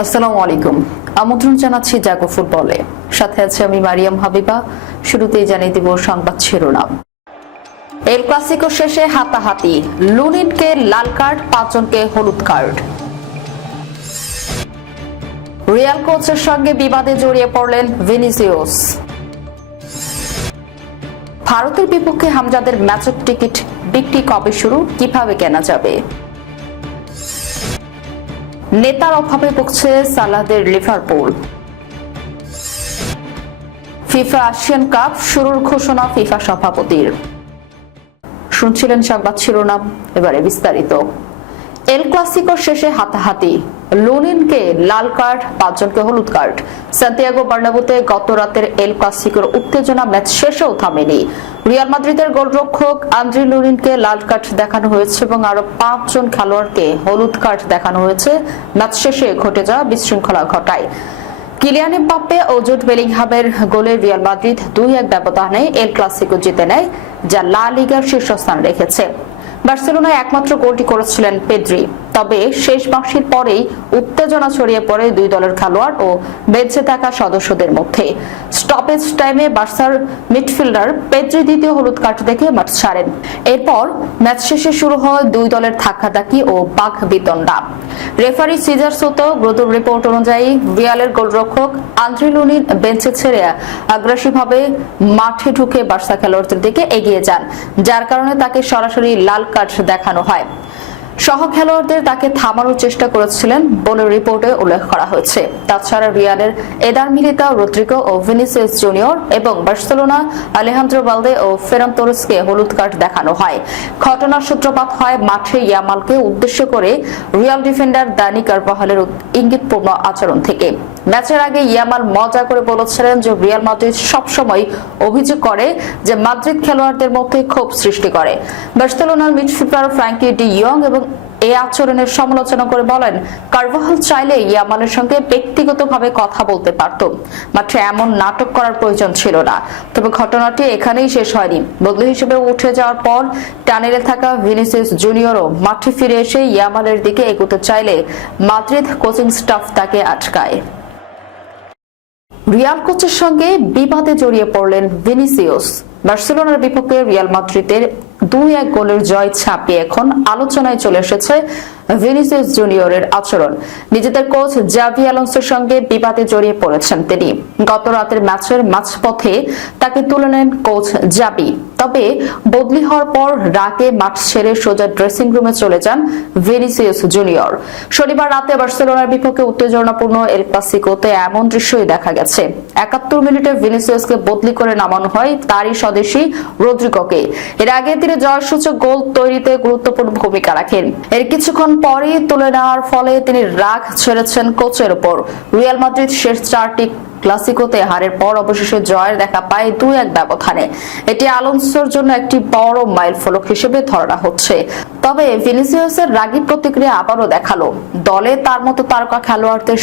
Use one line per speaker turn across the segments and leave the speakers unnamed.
আসসালামু আলাইকুম। আমন্ত্রণ জানাচ্ছি জাগো ফুটবলে। সাথে আছে আমি মারিয়াম হাবিবা। শুরুতেই জানিয়ে দিব সংবাদ শিরোনাম। এল ক্লাসিকো শেষে হাতাহাতি। লুনিনকে লাল কার্ড, পাঁচজনকে হলুদ কার্ড। রিয়াল কোচের সঙ্গে বিবাদে জড়িয়ে পড়লেন ভিনিসিওস ভারতের বিপক্ষে হামজাদের ম্যাচের টিকিট বিক্রি কবে শুরু, কীভাবে কেনা যাবে? নেতার অভাবে ভুগছে সালাদের লিভারপুল। ফিফা আসিয়ান কাপ শুরুর ঘোষণা ফিফা সভাপতির। শুনছিলেন সংবাদ শিরোনাম, এবারে বিস্তারিত। এল ক্লাসিকোর শেষে হাতাহাতি। লুনিনকে লাল কার্ড, পাঁচজনকে হলুদ কার্ড। সান্তিয়াগো বার্নাবুতে গত রাতের এল ক্লাসিকোর উত্তেজনা ম্যাচ শেষেও থামেনি। রিয়াল মাদ্রিদের গোলরক্ষক আন্দ্রি লুনিনকে লাল কার্ড দেখানো হয়েছে এবং আরও পাঁচজন খেলোয়াড়কে হলুদ কার্ড দেখানো হয়েছে। ম্যাচ শেষে ঘটে যাওয়া বিশৃঙ্খলা ঘটায়। কিলিয়ান এমবাপ্পে ও জুট বেলিংহামের গোলে রিয়াল মাদ্রিদ দুই এক ব্যবধানে এল ক্লাসিকো জিতে নেয়, যা লা লিগার শীর্ষস্থান রেখেছে। বার্সেলোনায় একমাত্র গোলটি করেছিলেন পেদ্রি। তবে শেষ বাঁশির পরেই উত্তেজনা ছড়িয়ে পড়ে দুই দলের খেলোয়াড় ও বেঁচে থাকা সদস্যদের মধ্যে। স্টপেজ টাইমে বার্সার মিডফিল্ডার পেদ্রি দ্বিতীয় হলুদ কার্ড দেখে মাঠ ছাড়েন। এরপর ম্যাচ শেষে শুরু হয় দুই দলের ধাক্কাধাক্কি ও বাঘ বিতণ্ডা। রেফারি সিজার সোতো গ্রোথর রিপোর্ট অনুযায়ী রিয়ালের গোলরক্ষক আন্দ্রি লুনিন বেঞ্চে ছেড়ে আগ্রাসীভাবে মাঠে ঢুকে বার্সা খেলোয়াড়দের দিকে এগিয়ে যান, যার কারণে তাকে সরাসরি লাল কার্ড দেখানো হয়। সহ খেলোয়াড়দের তাকে থামানোর চেষ্টা করেছিলেন বলে রিপোর্টে উল্লেখ করা হয়েছে। তাছাড়া রিয়ালের এদার মিলিতা, রদ্রিগো ও ভিনিসিয়াস জুনিয়র এবং বার্সেলোনা, আলেহান্দ্রো বালদে ও ফেরান তোরেসকে হলুদ কার্ড দেখানো হয়। ঘটনার সূত্রপাত হয় মাঠে ইয়ামালকে উদ্দেশ্য করে রিয়াল ডিফেন্ডার দানি কারবাহালের ইঙ্গিতপূর্ণ আচরণ থেকে। ম্যাচের আগে ইয়ামাল মজা করে বলেছিলেন যে রিয়াল মাদ্রিদ সবসময় অভিযোগ করে যে মাদ্রিদ খেলোয়াড়দের মধ্যে ক্ষোভ সৃষ্টি করে। বার্সেলোনার মিডফিল্ডার ফ্র্যাঙ্কি ডি ইয়ং এবং এই আচরণের সমালোচনা করে বলেন, কারভাহাল চাইলে ইয়ামালের সঙ্গে ব্যক্তিগতভাবে কথা বলতে পারত। মাত্র এমন নাটক করার প্রয়োজন ছিল না। তবে ঘটনাটি এখানেই শেষ হয়নি। বদলি হিসেবে উঠে যাওয়ার পর টানেলে থাকা ভিনিসিয়াস জুনিয়রও মাঠে ফিরে এসে ইয়ামালের দিকে এগোতে চাইলে মাদ্রিদ কোচিং স্টাফ তাকে আটকায়। রিয়াল কোচের সঙ্গে বিবাদে জড়িয়ে পড়লেন ভিনিসিয়াস বার্সেলোনার বিপক্ষে রিয়াল মাদ্রিদের দুই এক গোলের জয় ছাপিয়ে এখন আলোচনায় চলে এসেছে ভিনিসিয়াস জুনিয়রের আচরণ। নিজেদের কোচ জাভি অ্যালোন্সোর সঙ্গে বিবাদে জড়িয়ে পড়েছেন তিনি। গত রাতের ম্যাচের মাঝপথে তাকে তুলে নেন কোচ জাবি তবে বদলি হওয়ার পর রাতে মাঠ ছেড়ে সোজা ড্রেসিং রুমে চলে যান ভিনিসিয়াস জুনিয়র। শনিবার রাতে বার্সেলোনার বিপক্ষে উত্তেজনাপূর্ণ এল ক্লাসিকোতে এমন দৃশ্যই দেখা গেছে। একাত্তর মিনিটে ভিনিসিয়াসকে বদলি করে নামানো হয়, তারই স্বদেশী রদ্রিককে এর আগে তিনি জয়সূচক গোল তৈরিতে গুরুত্বপূর্ণ ভূমিকা রাখেন। এর কিছুক্ষণ পরই তুলে নেওয়ার ফলে তিনি রাগ ছেড়েছেন কোচের ওপর রিয়াল মাদ্রিদ শেষ চারটি ক্লাসিকোতে হারের পর অবশেষে জয়ের দেখা পায় দুই এক ব্যবধানে। এটি আলোনসোর জন্য একটি বড় মাইল ফলক হিসেবে ধরা হচ্ছে। তবে ভিনিসিয়াসের রাগি প্রতিক্রিয়া আবারও দেখাল। দলে তার মতো তারকা খেলোয়াড়দের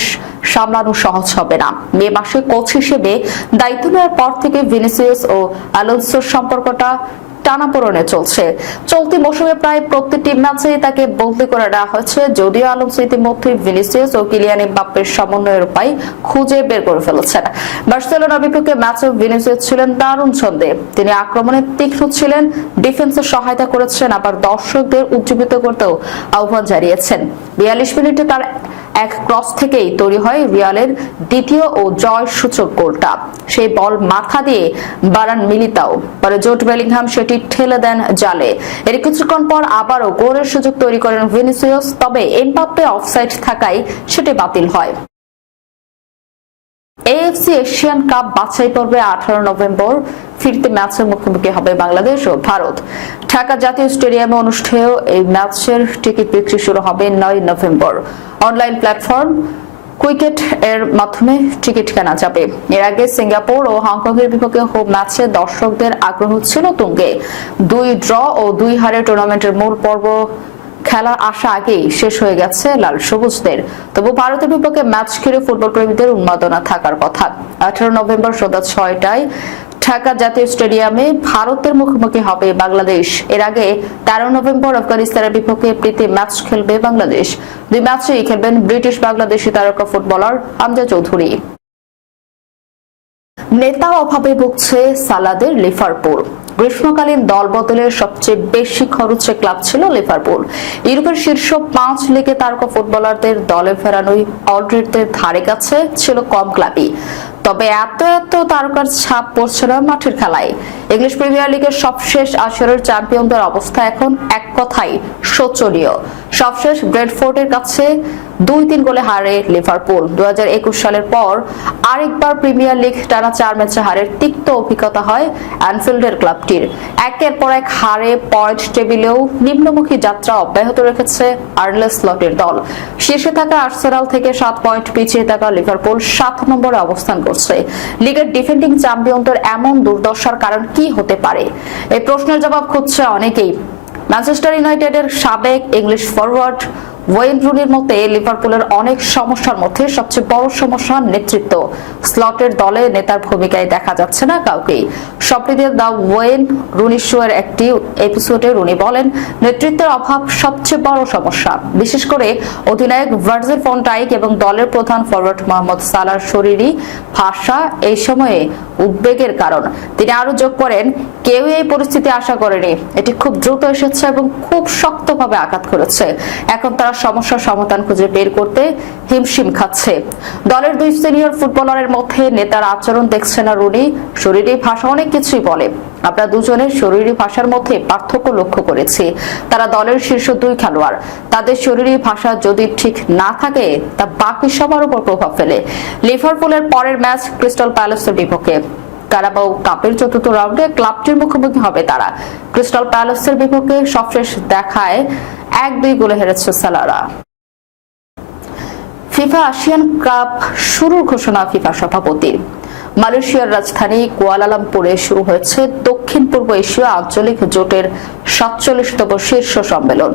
সামলানো সহজ হবে না। মে মাসে কোচ হিসেবে দায়িত্ব নেওয়ার পর থেকে ভিনিসিয়াস ও আলোনসোর সম্পর্কটা টানাপোড়নে চলছে। চলতি মৌসুমে প্রায় প্রত্যেকটি ম্যাচেই তাকে বদলি করে দেওয়া হয়েছে। যদিও আলোচনা ইতিমধ্যে ভিনিসিয়াস ও কিলিয়ান এমবাপ্পের সমন্বয়ের উপায় খুঁজে বের করে ফেলেছেন। বার্সেলোনার বিপক্ষে ম্যাচে ভিনিসিয়াস ছিলেন দারুণ ছন্দে। তিনি আক্রমণে তীক্ষ্ণ ছিলেন ডিফেন্সের সহায়তা করেছেন, আবার দর্শকদের উজ্জীবিত করতেও আহ্বান জানিয়েছেন। বিয়াল্লিশ মিনিটে তার এক ক্রস থেকেই তৈরি হয় রিয়ালের দ্বিতীয় ও জয় সূচক গোলটা। সেই বল মাথা দিয়ে বারান মিলিতাও। পরে জোট বেলিংহাম সেটি ঠেলে দেন জালে। এর কিছুক্ষণ পর আবারও গোলের সুযোগ তৈরি করেন ভিনিসিয়াস তবে এমবাপ্পে অফসাইড থাকায় সেটি বাতিল হয়। এএফসি এশিয়ান কাপ বাছাই পর্বে আঠারো নভেম্বর ফিরতে ম্যাচের মুখোমুখি হবে বাংলাদেশ ও ভারত। ঢাকা জাতীয় স্টেডিয়ামে অনুষ্ঠেয় এই ম্যাচের টিকিট বিক্রি শুরু হবে নয় নভেম্বর। অনলাইন প্ল্যাটফর্ম কুইকেট এর মাধ্যমে টিকিট কেনা যাবে। এর আগে সিঙ্গাপুর ও হংকং এর বিপক্ষে হোম ম্যাচে দর্শকদের আগ্রহ ছিল তুঙ্গে। দুই ড্র ও দুই হারে টুর্নামেন্টের মূল পর্ব খেলার আশা আগেই শেষ হয়ে গেছে লাল সবুজদের। তবু ভারতের বিপক্ষে ম্যাচ ঘিরে ফুটবল প্রেমীদের উন্মাদনা থাকার কথা। আঠারো নভেম্বর সন্ধ্যা ছয়টায় ঢাকা জাতীয় স্টেডিয়ামে ভারতের মুখোমুখি হবে বাংলাদেশ। এর আগে তেরো নভেম্বর আফগানিস্তানের বিপক্ষে প্রীতি ম্যাচ খেলবে বাংলাদেশ। দুই ম্যাচেই খেলবেন ব্রিটিশ বাংলাদেশি তারকা ফুটবলার আমজা চৌধুরী। নেতা অভাবে ভুগছে সালাদের লিভারপুল গ্রীষ্মকালীন দল বদলের সবচেয়ে বেশি খরচে ক্লাব ছিল লিভারপুল ইউরোপের শীর্ষ পাঁচ লিগে তারকা ফুটবলারদের দলে ফেরানোই অলরেডদের ধারে কাছে ছিল কম ক্লাবই। তবে এত এত তারকার ছাপ পড়ছে না মাঠের খেলায়। ইংলিশ প্রিমিয়ার লিগের সবশেষ আসরের চ্যাম্পিয়নদের অবস্থা এখন এক কথাই শোচনীয়। সবশেষ ব্রেডফোর্ডের কাছে দুই তিন গোলে হারে লিভারপুল। দু সালের পর আরেকবার প্রিমিয়ার লিগ টানা চার ম্যাচে হারের তিক্ত অভিজ্ঞতা হয় অ্যানফিল্ডের ক্লাবটির। একের পর এক হারে পয়েন্ট টেবিলেও নিম্নমুখী যাত্রা অব্যাহত রেখেছে আর্লেস স্লটের দল। শীর্ষে থাকা আর্সেনাল থেকে সাত পয়েন্ট পিছিয়ে থাকা লিভারপুল সাত নম্বরে অবস্থান করছে। লিগের ডিফেন্ডিং চ্যাম্পিয়নদের এমন দুর্দশার কারণ কি হতে পারে? এই প্রশ্নের জবাব খুঁজছে অনেকেই। ম্যানচেস্টার ইউনাইটেডের সাবেক ইংলিশ ফরওয়ার্ড ওয়েন রুনির মতে, লিভারপুলের অনেক সমস্যার মধ্যে সবচেয়ে বড় সমস্যা নেতৃত্ব। স্লটের দলে নেতার ভূমিকায় দেখা যাচ্ছে না কাউকেই সম্প্রতি দ্য ওয়েন রুনি শো এর একটি এপিসোডে রুনি বলেন, নেতৃত্বের অভাব সবচেয়ে বড় সমস্যা। বিশেষ করে অধিনায়ক ভার্জিল ফন্টাইক এবং দলের প্রধান ফরওয়ার্ড মোহাম্মদ সালার শরীরী ভাষা এই সময়ে উদ্বেগের কারণ। তিনি আরও যোগ করেন, কেউ এই পরিস্থিতি আশা করেনি। এটি খুব দ্রুত এসেছে এবং খুব শক্তভাবে আঘাত করেছে। এখন তারা সমস্যার সমাধান খুঁজে বের করতে হিমশিম খাচ্ছে। দলের দুই সিনিয়র ফুটবলারের মধ্যে নেতার আচরণ দেখছে না রুনি, শরীরী ভাষা অনেক কিছুই বলে। আমরা দুজনের শরীরী ভাষার মধ্যে পার্থক্য লক্ষ্য করেছি। তারা দলের শীর্ষ দুই খেলোয়াড়। তাদের শরীরী ভাষা যদি ঠিক না থাকে, তা বাকি সবার উপর প্রভাব ফেলে। লিভারপুলের পরের ম্যাচ ক্রিস্টাল প্যালেসের বিপক্ষে। কারাবাও কাপের চতুর্থ রাউন্ডে ক্লাবটির মুখোমুখি হবে তারা। ক্রিস্টাল প্যালেসের বিপক্ষে সবশেষ দেখায় এক দুই গোলে হেরেছে সালারা। ফিফা আসিয়ান কাপ শুরুর ঘোষণা ফিফা সভাপতির। মালয়েশিয়ার রাজধানী কুয়ালালামপুরে শুরু হয়েছে দক্ষিণ পূর্ব এশীয় আঞ্চলিক জোটের সাতচল্লিশতম শীর্ষ সম্মেলন।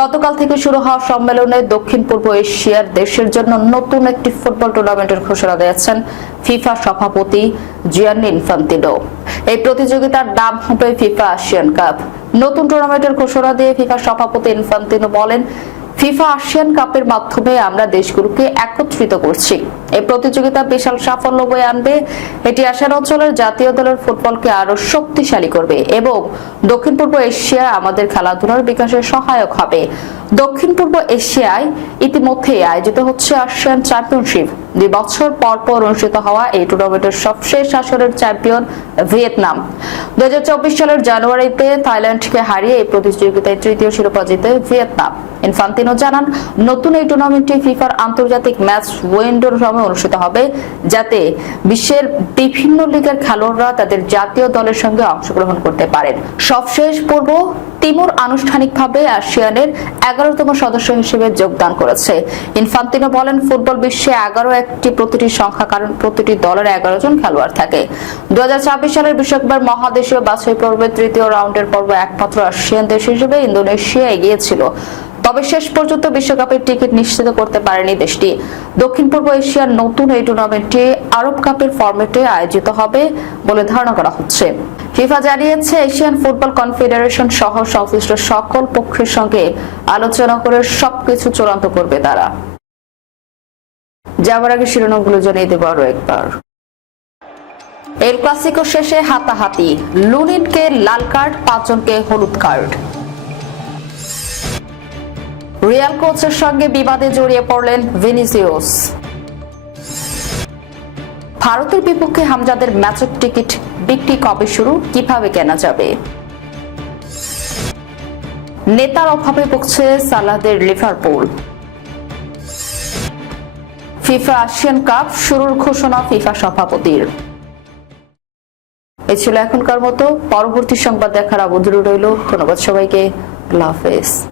গতকাল থেকে শুরু হওয়া সম্মেলনে দক্ষিণ পূর্ব এশিয়ার দেশের জন্য নতুন একটি ফুটবল টুর্নামেন্টের ঘোষণা দিয়েছেন ফিফা সভাপতি জিয়ান্নি ইনফান্তিনো। এই প্রতিযোগিতার নাম হবে ফিফা আসিয়ান কাপ। নতুন টুর্নামেন্টের ঘোষণা দিয়ে ফিফা সভাপতি ইনফান্তিনো বলেন ফিফা আসিয়ান কাপের মাধ্যমে আমরা দেশগুলোকে একত্রিত করছি। এই প্রতিযোগিতা বিশাল সাফল্য বয়ে আনবে। এটি আসিয়ান অঞ্চলের জাতীয় দলের ফুটবলকে আরও শক্তিশালী করবে এবং দক্ষিণ পূর্ব এশিয়া আমাদের খেলাধুলার বিকাশে সহায়ক হবে। দক্ষিণ পূর্ব এশিয়ায় ইতিমধ্যে আয়োজিত হচ্ছে আসিয়ান চ্যাম্পিয়নশিপ। দুই বছর পর পর অনুষ্ঠিত হওয়া এই টুর্নামেন্টের সবশেষ আসরের চ্যাম্পিয়ন ভিয়েতনাম। দুই হাজার চব্বিশ সালের জানুয়ারিতে থাইল্যান্ডকে হারিয়ে এই প্রতিযোগিতায় তৃতীয় শিরোপা জিতে ভিয়েতনাম। ইনফান্তিনো জানান, নতুন এই টুর্নামেন্টটি ফিফার আন্তর্জাতিক ম্যাচ ওয়েন্ডোর সময় অনুষ্ঠিত হবে, যাতে বিশ্বের বিভিন্ন লিগের খেলোয়াড়রা তাদের জাতীয় দলের সঙ্গে অংশগ্রহণ করতে পারেন। সবশেষ পূর্ব তিমুর আনুষ্ঠানিকভাবে আসিয়ানের এগারোতম সদস্য হিসেবে যোগদান করেছে। ইনফান্তিনো বলেন, ফুটবল বিশ্বে এগারো একটি প্রতিটি সংখ্যা, কারণ প্রতিটি দলের এগারো জন খেলোয়াড় থাকে। দু হাজার ছাব্বিশ সালের বিশ্বকাপের মহাদেশীয় বাছাই পর্বের তৃতীয় রাউন্ডের পর্ব একমাত্র আসিয়ান দেশ হিসেবে ইন্দোনেশিয়া এগিয়েছিল। তবে শেষ পর্যন্ত বিশ্বকাপের টিকিট নিশ্চিত করতে পারেনি দেশটি। দক্ষিণ পূর্ব এশিয়ার নতুন এই টুর্নামেন্টটি আরব কাপের ফরম্যাটে আয়োজিত হবে বলে ধারণা করা হচ্ছে। ফিফা জানিয়েছে, এশিয়ান ফুটবল কনফেডারেশন সহ সংশ্লিষ্ট সকল পক্ষের সঙ্গে আলোচনা করে সবকিছু চূড়ান্ত করবে তারা। যাওয়ার আগে শিরোনামগুলো জানিয়ে দেবো আরও একবার। এর ক্লাসিকো শেষে হাতাহাতি। লুনিনকে লাল কার্ড, পাঁচজনকে হলুদ কার্ড। রিয়াল কোচের সঙ্গে বিবাদে জড়িয়ে পড়লেন ভিনিসিউস। ভারতের বিপক্ষে হামজাদের ম্যাচের টিকিট বিক্রি কবে শুরু, কীভাবে কেনা যাবে? নেতার অভাবে ভুগছে সালাদের লিভারপুল। ফিফা এশিয়ান কাপ শুরুর ঘোষণা ফিফা সভাপতির। এ ছিল এখনকার মতো। পরবর্তী সংবাদ দেখার আবদ্ধ রইল। ধন্যবাদ সবাইকে। আল্লাহ হাফেজ।